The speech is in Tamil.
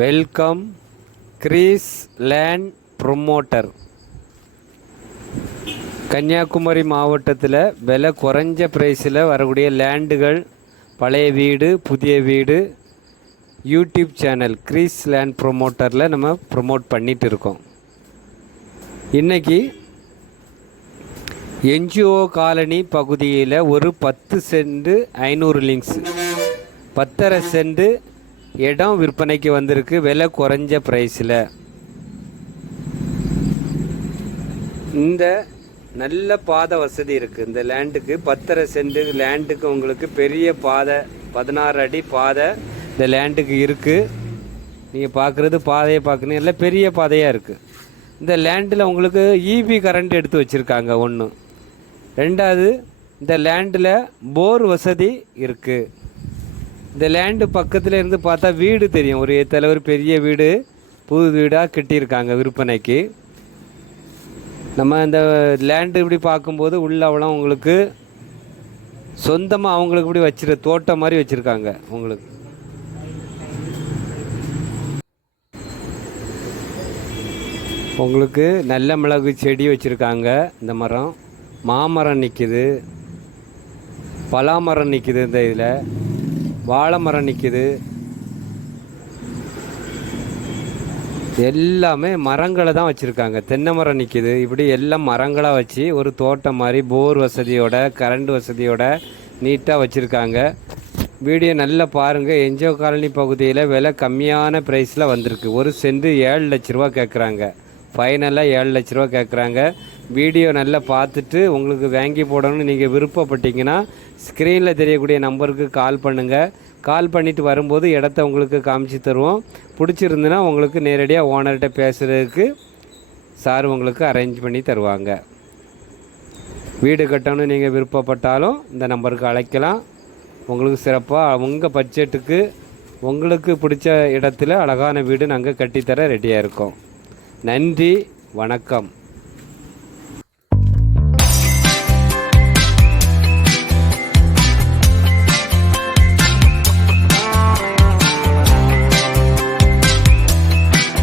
Welcome Grace Land promoter. Kanniyakumari மாவட்டத்தில் விலை குறைஞ்ச ப்ரைஸில் வரக்கூடிய லேண்டுகள் பழைய வீடு புதிய வீடு யூடியூப் சேனல் கிரீஸ் லேண்ட் ப்ரொமோட்டரில் நம்ம ப்ரொமோட் பண்ணிட்டு இருக்கோம். இன்னைக்கு என்ஜிஓ காலனி பகுதியில் ஒரு பத்து சென்ட் ஐநூறு லிங்க்ஸ் பத்தரை சென்ட் இடம் விற்பனைக்கு வந்திருக்கு விலை குறைஞ்ச ப்ரைஸில் இந்த நல்ல பாதை வசதி இருக்குது இந்த லேண்டுக்கு பத்தரை சென்ட் லேண்டுக்கு உங்களுக்கு பெரிய பாதை பதினாறு அடி பாதை இந்த லேண்டுக்கு இருக்குது நீங்கள் பார்க்குறது பாதையை பார்க்கணும் எல்லாம் பெரிய பாதையாக இருக்குது இந்த லேண்டில் உங்களுக்கு இபி கரண்ட் எடுத்து வச்சுருக்காங்க. ஒன்று ரெண்டாவது இந்த லேண்டில் போர் வசதி இருக்குது இந்த லேண்டு பக்கத்தில் இருந்து பார்த்தா வீடு தெரியும். ஒரு தலைவர் பெரிய வீடு புது வீடாக கட்டியிருக்காங்க விற்பனைக்கு. நம்ம இந்த லேண்டு இப்படி பார்க்கும்போது உள்ளவெல்லாம் உங்களுக்கு சொந்தமாக அவங்களுக்கு இப்படி வச்சிரு தோட்டம் மாதிரி வச்சுருக்காங்க உங்களுக்கு. உங்களுக்கு நல்ல மிளகு செடி வச்சுருக்காங்க இந்த மரம். மாமரம் நிற்கிது பலாமரம் நிற்கிது இந்த இதில். வாழை மரம் நிற்கிது எல்லாமே மரங்களை தான் வச்சுருக்காங்க. தென்னை மரம் நிற்கிது இப்படி எல்லாம் மரங்களாக வச்சு ஒரு தோட்டம் மாதிரி போர் வசதியோட கரண்ட் வசதியோட நீட்டாக வச்சுருக்காங்க. வீடியோ நல்லா பாருங்கள் என்ஜிஓ காலனி பகுதியில் விலை கம்மியான ப்ரைஸில் வந்திருக்கு. ஒரு சென்ட் ஏழு லட்ச ரூபா கேட்குறாங்க ஃபைனலாக ஏழு லட்ச ரூபா கேட்குறாங்க வீடியோ நல்லா பார்த்துட்டு உங்களுக்கு வாங்கி போடணும்னு நீங்கள் விருப்பப்பட்டீங்கன்னா ஸ்க்ரீனில் தெரியக்கூடிய நம்பருக்கு கால் பண்ணுங்கள் கால் பண்ணிவிட்டு வரும்போது இடத்த உங்களுக்கு காமிச்சு தருவோம். பிடிச்சிருந்துன்னா உங்களுக்கு நேரடியாக ஓனர்கிட்ட பேசுகிறதுக்கு சார் உங்களுக்கு அரேஞ்ச் பண்ணி தருவாங்க. வீடு கட்டணும்னு நீங்கள் விருப்பப்பட்டாலும் இந்த நம்பருக்கு அழைக்கலாம். உங்களுக்கு சிறப்பாக உங்கள் பட்ஜெட்டுக்கு உங்களுக்கு பிடிச்ச இடத்துல அழகான வீடு நாங்கள் கட்டித்தர ரெடியாக இருக்கோம். நன்றி வணக்கம்.